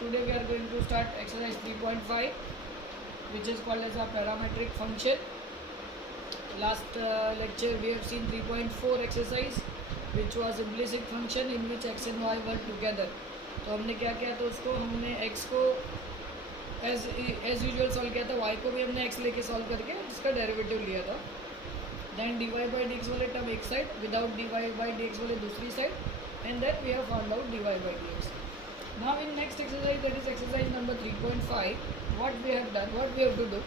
today we are going to start exercise 3.5, which is called as a parametric function. Last lecture we have seen 3.4 exercise, which was implicit function in which x and y were together. तो हमने क्या किया था, उसको हमने x को as usual solve किया था, y को भी हमने x लेके सॉल्व करके इसका डेरिवेटिव लिया था. देन dy by dx वाले टर्म एक side, without dy by dx वाले दूसरी side, and then we have found out dy by dx. Now in next exercise, that is exercise number 3.5, what we have to do,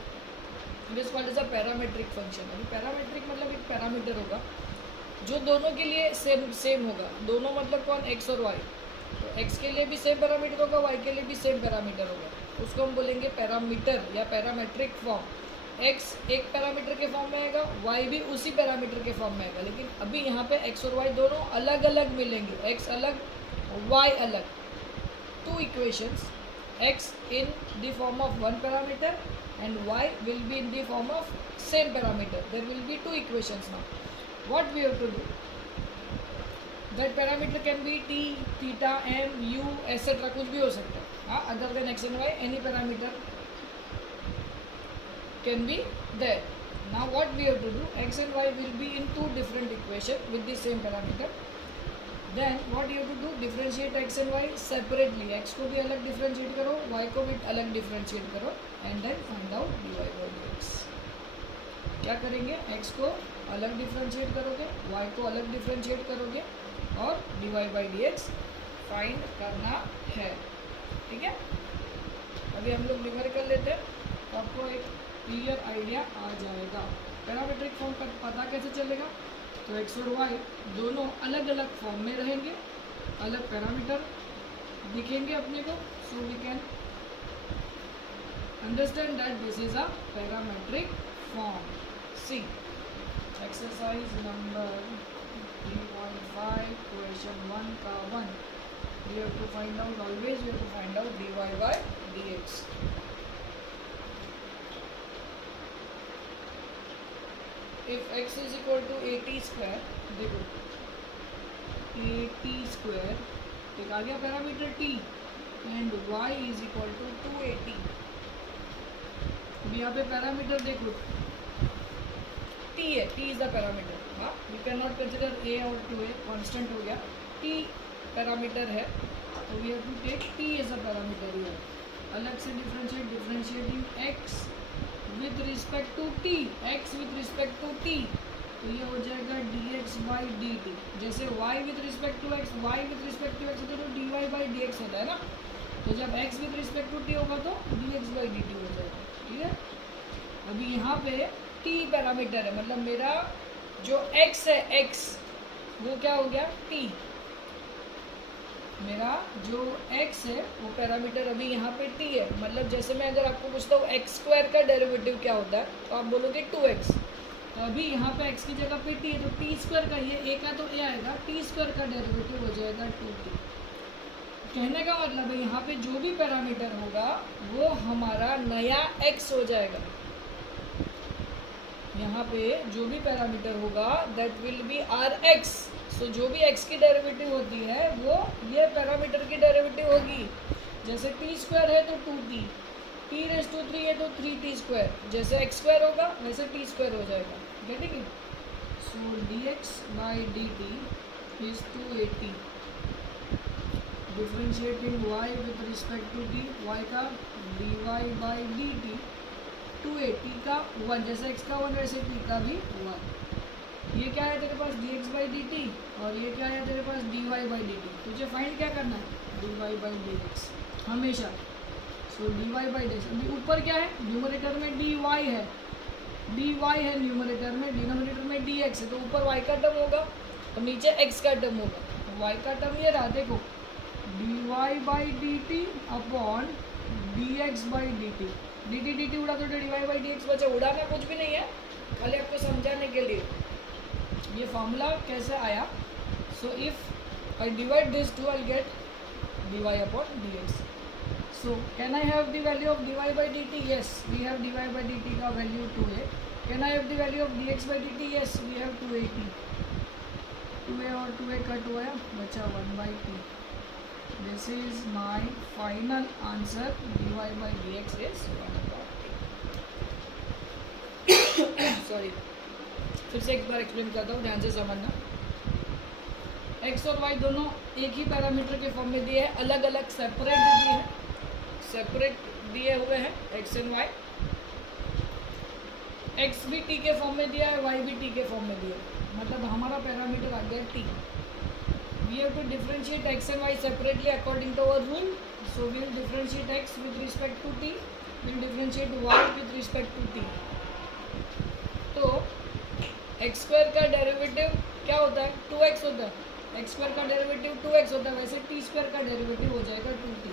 it is called as a parametric function. अभी parametric मतलब एक parameter होगा जो दोनों के लिए same होगा. दोनों मतलब कौन, x और y. तो x के लिए भी सेम पैरामीटर होगा, y के लिए भी सेम पैरामीटर होगा. उसको हम बोलेंगे पैरामीटर या पैरामेट्रिक फॉर्म. x एक पैरामीटर के फॉर्म में आएगा, y भी उसी पैरामीटर के फॉर्म में आएगा. लेकिन अभी यहाँ पे x और y दोनों अलग अलग मिलेंगे, x अलग y अलग. Two equations, x in the form of one parameter and y will be in the form of same parameter. There will be two equations now. What we have to do, that parameter can be t, theta, m, u, etc. कुछ भी हो सकता है. हाँ, other than x and y, any parameter can be there. Now what we have to do, x and y will be in two different equations with the same parameter. Then what you have to do, differentiate x and y separately. x को भी अलग differentiate करो, y को भी अलग differentiate करो, and then find out dy by dx. क्या करेंगे, x को अलग differentiate करोगे, y को अलग differentiate करोगे, और dy by dx find करना है. ठीक है, अभी हम लोग न्यूमेरिकल कर लेते हैं तो आपको एक क्लियर आइडिया आ जाएगा. पैरामीट्रिक फॉर्म का पता कैसे चलेगा, तो x और y दोनों अलग अलग फॉर्म में रहेंगे, अलग पैरामीटर दिखेंगे अपने को. So we can understand that this is a parametric form. See exercise number 3.5 question 1 का 1. We have to find out, always we have to find out dy by dx. If x is equal to at square, देखो at square एक आ गया parameter t, and y is equal to 2at. अब यहाँ पे parameter देखो t है, t is the parameter. हाँ, we cannot consider a और 2a, constant हो गया. t पैरामीटर है, तो we have to take t as a parameter here. अलग से differentiating x with respect to t, x with respect to t, तो ये हो जाएगा dx by dt. जैसे y with respect to x, y with respect to x होता है तो dy by dx होता है ना. तो जब x with respect to t होगा तो dx by dt हो जाएगा. ठीक है, अभी यहाँ पे t पैरामीटर है, मतलब मेरा जो x है, x वो क्या हो गया, t. मेरा जो x है वो पैरामीटर अभी यहाँ पे t है. मतलब जैसे मैं अगर आपको पूछता हूँ x स्क्वायर का डेरिवेटिव क्या होता है, तो आप बोलोगे 2x. तो अभी यहाँ पे x की जगह पे t है, तो t स्क्वायर का ये a का तो a आएगा, t स्क्वायर का डेरिवेटिव हो जाएगा 2t. कहने का मतलब है यहाँ पे जो भी पैरामीटर होगा वो हमारा नया x हो जाएगा. यहाँ पे जो भी पैरामीटर होगा that will be our x. So जो भी x की डेरिवेटिव होती है वो ये पैरामीटर की डेरिवेटिव होगी. जैसे t स्क्वायर है तो 2t, t रेज़ टू 3 है तो 3t स्क्वायर. जैसे x स्क्वायर होगा वैसे t स्क्वायर हो जाएगा. Getting it? So dx by dt is 2at. Differentiating y with respect to t, y का dy by dt 2at का 1. जैसे x का 1 वैसे t का भी 1. ये क्या है तेरे पास, dx by dt, और ये क्या है तेरे पास dy by dt. तुझे फाइंड क्या करना है, dy by dx हमेशा. सो dy by dx. अभी ऊपर क्या है, न्यूमरेटर में dy है, dy है न्यूमरेटर में, डिनोमिनेटर में dx है, तो ऊपर y का टर्म होगा और नीचे x का टर्म होगा. तो y का टर्म ये रहा, देखो dy by dt upon dx by dt. dt उड़ा तो dy by dx बचा. उड़ाना कुछ भी नहीं है, खाली आपको समझाने के लिए. ये फॉर्मूला कैसे आया, so if I divide this two I get dy upon dx. So can I have the value of dy by dt? Yes, we have dy by dt का value 2a. Can I have the value of dx by dt? Yes, we have 2at. 2a और 2a cut हुआ, बचा 1/2. This is my final answer, dy by dx is 1/8। Sorry, फिर से एक बार explain करता हूँ, ध्यान से समझना। x और y दोनों एक ही पैरामीटर के फॉर्म में दिए हैं, अलग अलग सेपरेट दिए हैं, सेपरेट दिए हुए हैं x एंड y। x भी t के फॉर्म में दिया है, y भी t के फॉर्म में दिया है, मतलब हमारा पैरामीटर आ गया t। We have to differentiate x and y separately according to our rule. So we will differentiate x with respect to t. We will differentiate y with respect to t. तो x square का derivative क्या होता है? 2x होता है। x square का derivative 2x होता है, वैसे t स्क्वायर का डेरिवेटिव हो जाएगा 2t।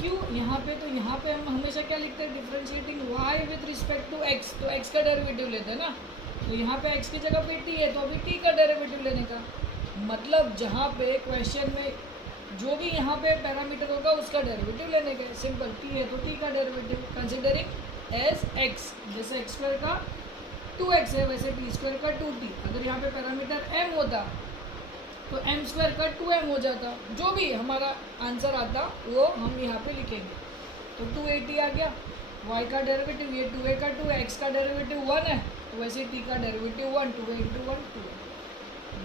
क्यों यहाँ पे? तो यहाँ पे हम हमेशा क्या लिखते हैं? Differentiating y with respect to x, तो x का डेरिवेटिव लेते हैं ना, तो यहाँ पे x की जगह पे t है, तो अभी t का डेरिवेटिव लेने का मतलब जहाँ पे क्वेश्चन में जो भी यहाँ पे पैरामीटर होगा उसका डेरिवेटिव लेने का। सिंपल, t है तो t का डेरिवेटिव कंसिडरिंग एज x, जैसे x स्क्वायर का 2x है वैसे t स्क्वायर का 2t। अगर यहाँ पे पैरामीटर m होता तो m स्क्वायर का 2m हो जाता, जो भी हमारा आंसर आता वो हम यहाँ पे लिखेंगे। तो 280 आ गया, y का डेरिवेटिव ये 2a का 2 है, x का डेरिवेटिव 1 है तो वैसे t का डेरिवेटिव 1, 2a इंटू 1 2 है।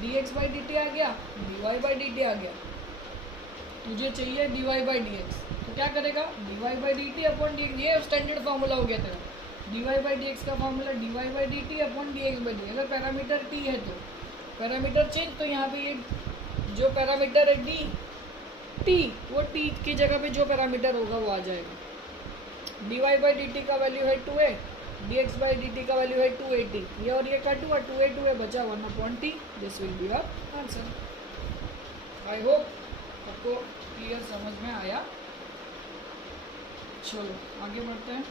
dx बाई dt आ गया, dy बाई dt आ गया। तुझे चाहिए dy बाई dx, तो क्या करेगा? dy by dt upon dx, ये स्टैंडर्ड फार्मूला हो गया तेरा। dy बाई dx का formula dy by dt upon dx by dt। अगर पैरामीटर t है तो पैरामीटर चेंज, तो यहाँ पे ये जो पैरामीटर है d t, वो t की जगह पे जो पैरामीटर होगा वो आ जाएगा। dy बाई dt का वैल्यू है 2a, dx बाई dt का वैल्यू है 280, ये और ये कट हुआ, 2a 2a बचा 1/t। This will be our answer. I hope आपको क्लियर समझ में आया। चलो आगे बढ़ते हैं।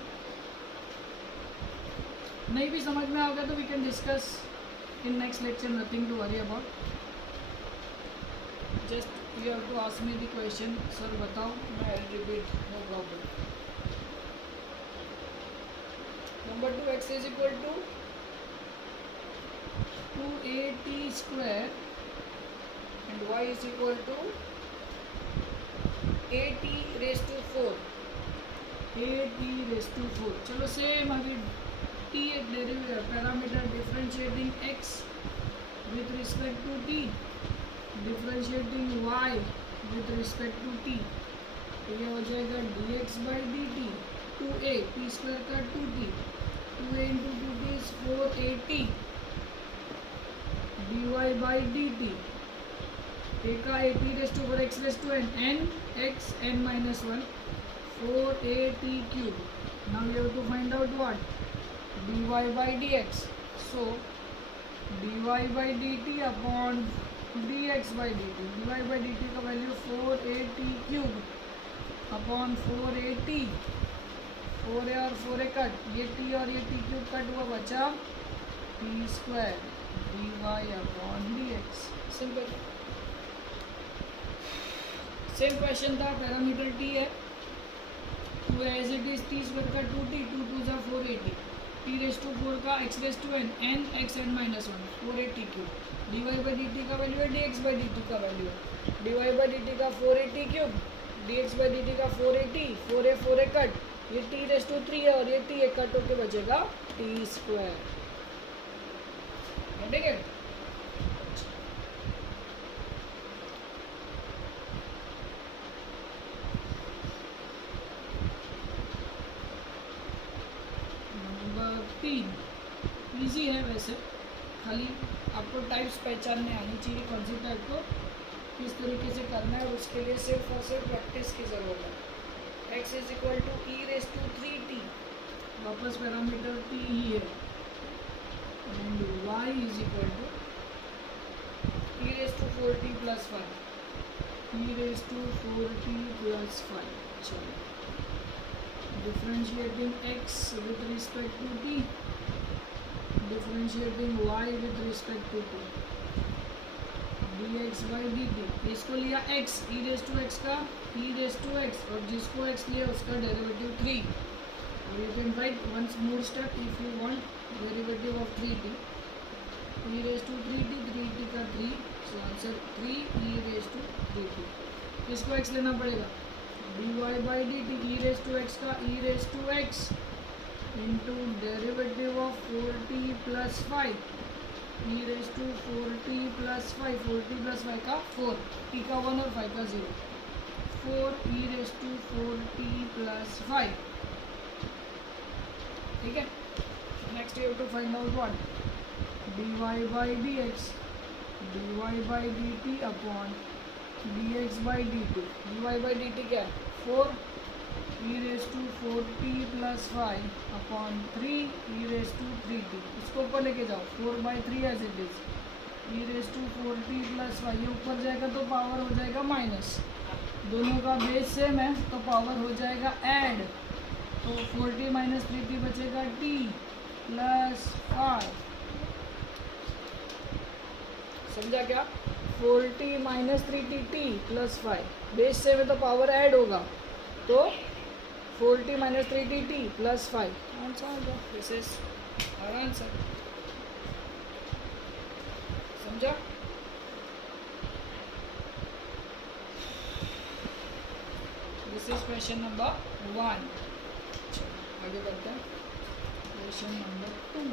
नहीं भी समझ में आ गया तो we can discuss in next lecture, nothing to worry about. Just you have to ask me the question, sir बताओ, मैं repeat, no problem. Number 2, x is equal to 2at square and y is equal to at raised to 4, at raised to 4। चलो same अभी t एक derivative parameter differentiating x with respect to t, differentiating y with respect to t, तो ये हो जाएगा dx by dt 2a, t square का 2t, 2a into 2t is 4at, dy by dt, a का at raise to 4 x raise to n, n x n minus 1, 4at cube। Now you have to find out what? dy by dx। So dy by dt upon dx by dt, dy by dt का value 4at cube upon 4at, 4a और 4a cut, ये t और ये t cube cut हुआ, बचा t square dy upon dx। Simple, same question था, parameter t है, 2 as it is t square का 2t, 2 2 जा 480, t रेस टू 4 का x raise to n, n x n minus 1, 480 cube, dy by dt का value है dx by dt का value है, dy by dt का 480 cube, dx by dt का 480, 4a 4a cut, ये t raise to 3 है और ये t एक कट होके बचेगा t स्क्वायर। ठीक है, नंबर 3 इजी है वैसे, खाली आपको टाइप्स पहचानने आनी चाहिए, कौन सी टाइप को किस तरीके से करना है, और उसके लिए सिर्फ और सिर्फ प्रैक्टिस की ज़रूरत है। x is equal to e raise to 3t, वापस पैरामीटर t ही है, and y is equal to e raise to 4t plus 5, e raise to 4t plus 5। चलो, differentiating x with respect to t, differentiating y with respect to t, dx by dt, इसको लिया x, e raise to x का e raise to x, और जिसको x लिया उसका derivative 3, और you can write once more step if you want derivative of 3t, e raise to 3t, 3t का 3, so answer 3 e raise to 3t। इसको x लेना पड़ेगा, dy by d t e raise to x का e raise to x into derivative of 4t plus 5 e raise to 4t plus 5, 4t plus 5 का 4, t का 1 और 5 का 0, 4 e raise to 4t plus 5. ठीक है. Next you have to find out what, dy by d x dy by d t upon dx by d t. dy by d t क्या है, 4 e raise to 4t plus 5 upon 3 e raise to 3t. इसको ऊपर लेके जाओ, 4 by 3 as it is, e raise to 4t plus 5. ये ऊपर जाएगा तो पावर हो जाएगा माइनस, दोनों का बेस सेम है तो पावर हो जाएगा ऐड, तो 4t माइनस 3t बचेगा t प्लस 5. समझा क्या, 4t minus 3t t plus 5, base same है तो पावर ऐड होगा, तो 4t minus 3t t plus 5. Answer, this is our answer. समझा. This is question number 1. आगे बढ़ते हैं, क्वेश्चन नंबर 2.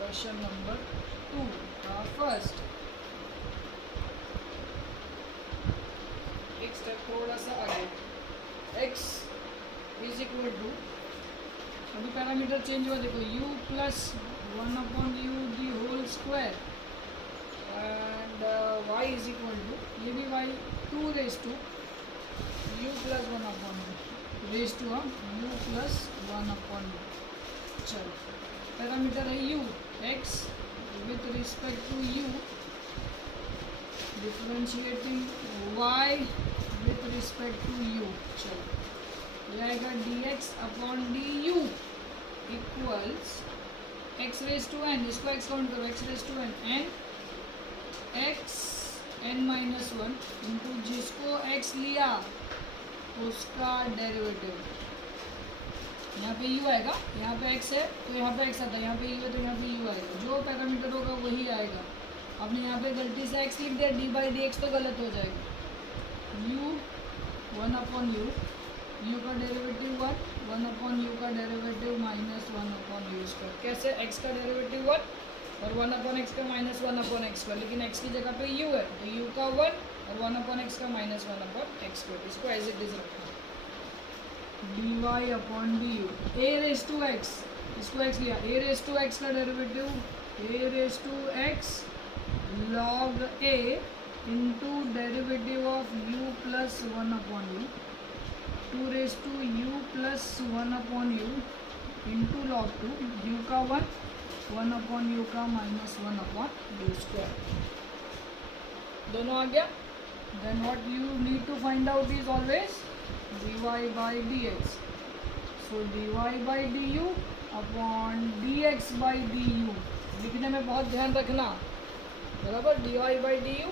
क्वेश्चन नंबर 2 का फर्स्ट, एक स्टेप थोड़ा सा आगे, x इज इक्वल टू, अभी पैरामीटर चेंज हुआ देखो, u plus 1 upon u the whole square and y is equal to, ये भी y 2 raise to u plus 1 upon u raise to हम u प्लस 1 अपॉन यू. चलो, parameter है u, x with respect to u, differentiating y with respect to u. चलो, ये आएगा dx upon du equals x raise to n, इसको x count करो, x raise to n, n x n minus 1 into जिसको x लिया उसका derivative. यहाँ पे u आएगा, यहाँ पे x है तो यहाँ पे x आता है, यहाँ पे u है तो यहाँ पे u आएगा, जो पैरामीटर होगा वही आएगा. आपने यहाँ पे गलती से x लिख दिया, d बाई डी एक्स तो गलत हो जाएगा. u 1 अपॉन u, u का डेरिवेटिव 1 अपॉन u का derivative minus 1 upon u square. कैसे, x का डेरिवेटिव 1 और 1 अपॉन एक्स का माइनस 1 अपॉन एक्स स्क्वायर, लेकिन x की जगह पे u है तो u का 1 और 1 अपॉन एक्स का माइनस 1 अपॉन एक्स स्क्वायर. इसको एज इट इज रखना, dy upon du, a raise to x, इसको x लिया, a रेस टू x का derivative a raise to x log a into derivative of u plus 1 upon u, 2 raise to u plus 1 upon u into log 2, u का 1 upon u का minus 1 upon u square. दोनों आ गया. Then what you need to find out is always dy by dx. So dy by du upon dx by du. लिखने में बहुत ध्यान रखना, बराबर. dy by du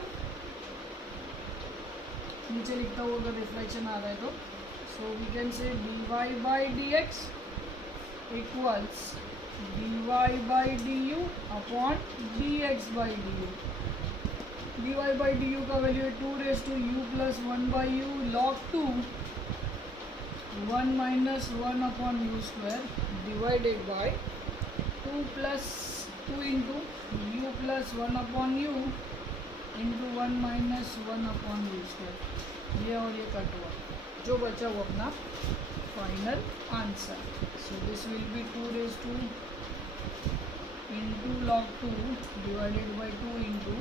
नीचे लिखता हुआ अगर रिफ्लेक्शन आ रहा है तो, so we can say dy by dx equals dy by du upon dx by du. dy by du का वैल्यू है 2 raise to u plus 1 by u log 2 1 minus 1 upon u square divided by 2 plus 2 into u plus 1 upon u into 1 minus 1 upon u square. ये और ये cut हुआ, जो बचा वो अपना final answer. So this will be 2 raise to into log 2 divided by 2 into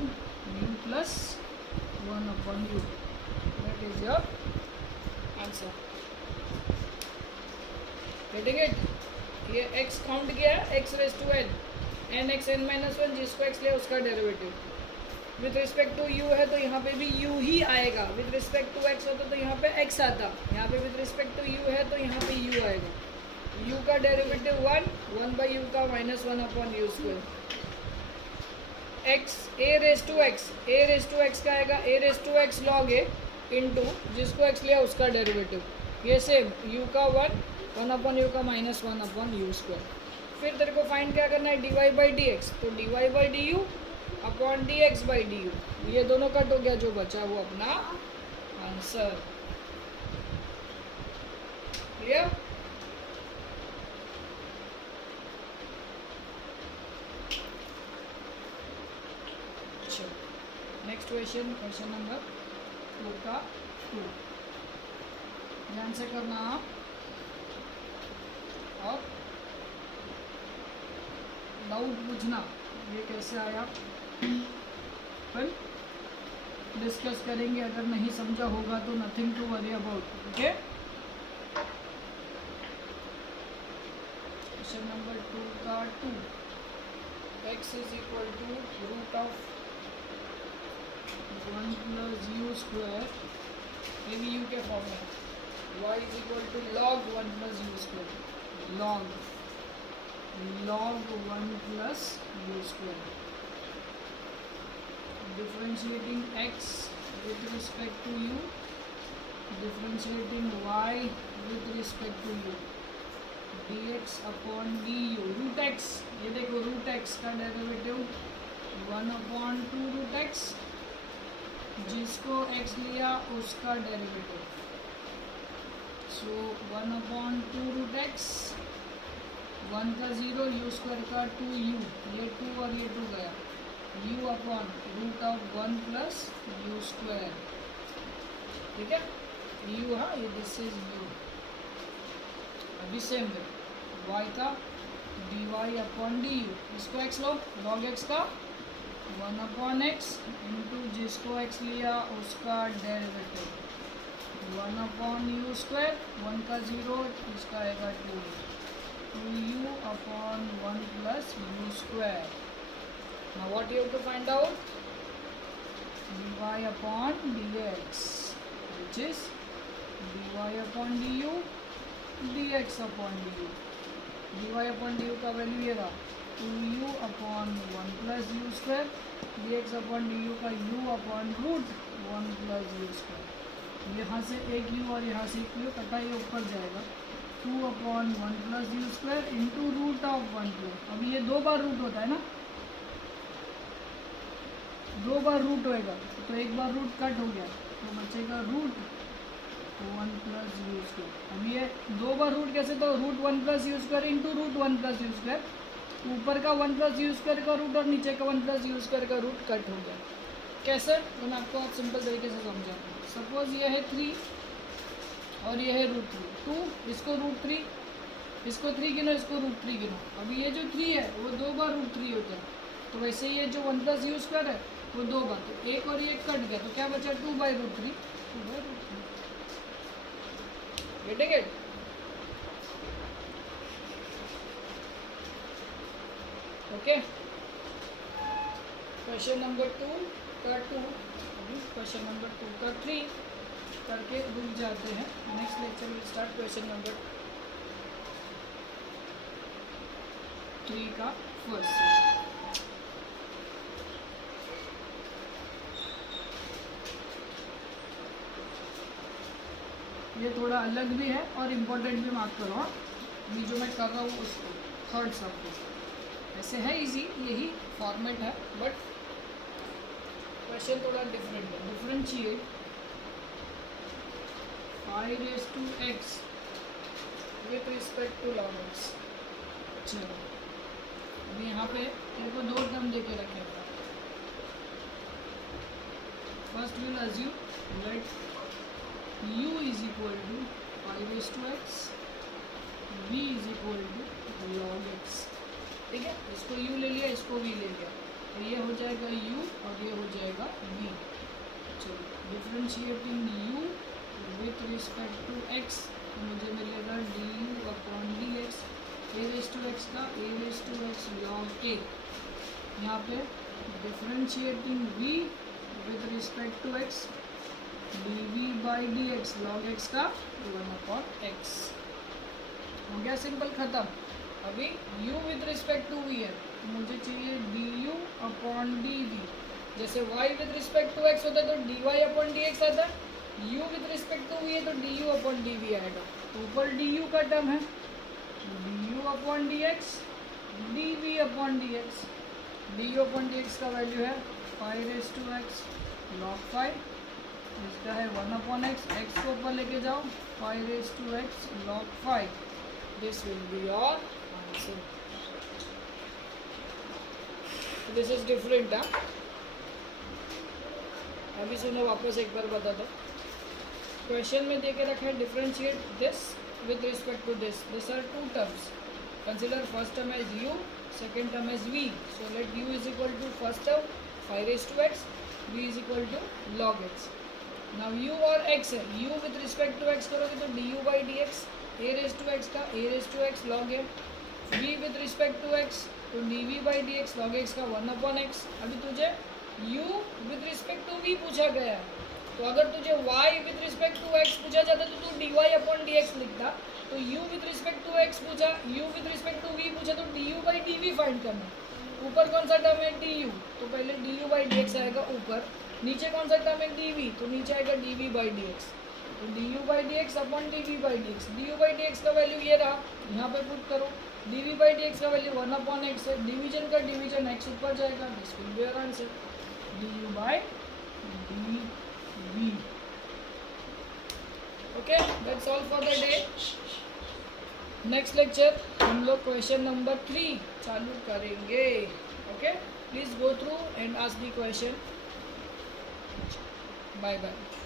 u plus 1 upon u. That is your answer. Getting it. ये x count किया है, x raise to n, n x n minus 1, जिसको x लिया उसका derivative. With respect to u है तो यहाँ पे भी u ही आएगा, विद रिस्पेक्ट टू x होता तो यहाँ पे x आता, यहाँ पे विद रिस्पेक्ट टू u है तो यहाँ पे u आएगा. u का डेरिवेटिव 1 बाई u का minus 1 upon u square. X a raise to x, a raise to x का आएगा a raise to x log a into जिसको एक्स लिया उसका डेरिवेटिव, ये सेम यू का वन अपॉन यू का minus one upon u square. फिर तेरे को फाइंड क्या करना है, d y by d x, तो d y by d u upon d x by d you, ये दोनों कट हो गया, जो बचा वो अपना answer. Clear? Next question, question number 2 का 2, ध्यान से करना आप और डाउट पूछना ये कैसे आया, फिर डिस्कस करेंगे, अगर नहीं समझा होगा तो nothing to worry about. Okay, question number 2 का 2, x is equal to root of 1 plus u square, ये भी यू के फॉर्म में, y is equal to log 1 plus u square, log 1 plus u square, differentiating x with respect to u, differentiating y with respect to u, dx upon du, root x, ये देखो root x का derivative 1 upon 2 root x, जिसको x लिया उसका derivative, so 1 upon 2 root x, 1 का 0, you square का 2u, ये 2 और ये 2 गया, u upon root of 1 plus u square, ठीक है, u, हाँ ये दिस इज u। अभी सेम है y का dy अपॉन du, इसको x लो, log x का 1 अपॉन एक्स इंटू जिसको x लिया उसका डेरिवेटिव, 1 अपॉन यू स्क्वायर, 1 का 0, इसका आएगा 2u upon 1 plus u square. Now what you have to find out, dy upon dx, which is dy upon du, dx upon du, dy upon du का value ये रहा 2u upon 1 plus u square, dx upon du का u upon root 1 plus u square, यहाँ से एक u और यहाँ से एक u कटा, ये ऊपर जाएगा 2 upon 1 plus u square into root of 1 plus, अभी ये 2 बार रूट होता है ना, 2 बार रूट होएगा, तो एक बार रूट कट हो गया तो बचेगा रूट 1 प्लस यू स्क्वायर। अब ये 2 बार रूट कैसे, तो root 1 plus u square into root 1 plus u square, ऊपर का 1 प्लस यू स्क्वायर का रूट और नीचे का 1 प्लस यू स्क्वायर का रूट कट हो गया। कैसे, तो मैं आपको सिंपल तरीके से समझाता हूँ। सपोज ये है 3 और ये है रूट 3, 2, इसको रूट 3, इसको 3 गिनो, इसको रूट 3 गिनो, अभी ये जो 3 है वो 2 बार रूट 3 होता है, तो वैसे ये जो 1 प्लस यू स्क्वायर है वो 2 बार, तो एक और ये कट गया, तो क्या बचा 2 by root 3, 2 by root 3। Getting it? Okay, question number 2 का 2, क्वेश्चन नंबर 2 का 3 करके रुक जाते हैं। Next lecture will start question number 3 का फर्स्ट। ये थोड़ा अलग भी है और इम्पोर्टेंट भी, मार्क करो। अभी जो मैं कर रहा हूँ उसको थर्ड सब्जेक्ट ऐसे है, इजी यही फॉर्मेट है, बट क्वेश्चन थोड़ा डिफरेंट है। Differentiate 5 raised to x with respect to log x। चलो अभी यहाँ पे मेरे को 2 टर्म दे के रखे हैं। First will assume let u is equal to 5 raised to x, v is equal to log x। ठीक है, इसको u ले लिया, इसको v ले लिया, तो ये हो जाएगा u और ये हो जाएगा v। चलो differentiating u with respect to x, तो मुझे मिलेगा du upon d x, a raise to x का a raise to x log a. यहाँ पे differentiating v with respect to x, dv by d x log x का 1 upon x. हो गया simple, ख़त्म। अभी u with respect to v है, तो मुझे चाहिए du upon upon d v. जैसे y with respect to x होता है तो dy अपॉन डी एक्स आता है, u with respect to v है तो du अपॉन डी वी आएगा। तो ऊपर du का टर्म है, du upon d x, d v upon d x. du upon d x का वैल्यू है 5⁻x log 5, इसका है 1 अपॉन एक्स, एक्स को ऊपर लेके जाओ 5⁻x log 5। This will be your answer. This is different. अभी सुनो, वापस एक बार बता दो। क्वेश्चन में दे के रखा है differentiate this with respect to this. This are two terms. Consider first term as u, second term as v। So let u is equal to first term 5⁻x, v is equal to log x। Now u और x है, u with respect to x करोगे तो du by d x, a⁻x का a⁻x log m, v with respect to x तो dv by d x log x का 1 upon x। अभी तुझे u with respect to v पूछा गया है, तो अगर तुझे y with respect to x पूछा जाता तो तू dy अपॉन dx लिखता। तो u with respect to x पूछा, u with respect to v पूछा तो du बाई dv फाइंड करना। ऊपर कौन सा टर्म है du, तो पहले du बाई dx आएगा ऊपर, नीचे कौन सा टर्म है dv, तो नीचे आएगा dv बाई dx। तो du by dx upon dv by dx। du by dx का वैल्यू ये रहा, यहाँ पे पुट करो। dv बाई dx का वैल्यू 1 अपॉन x है, डिवीजन का डिवीजन x ऊपर जाएगा। This will be your answer, du by dv। Okay, that's all for the day. Next lecture हम लोग क्वेश्चन नंबर 3 चालू करेंगे। Okay, please go through and ask the question. Bye bye.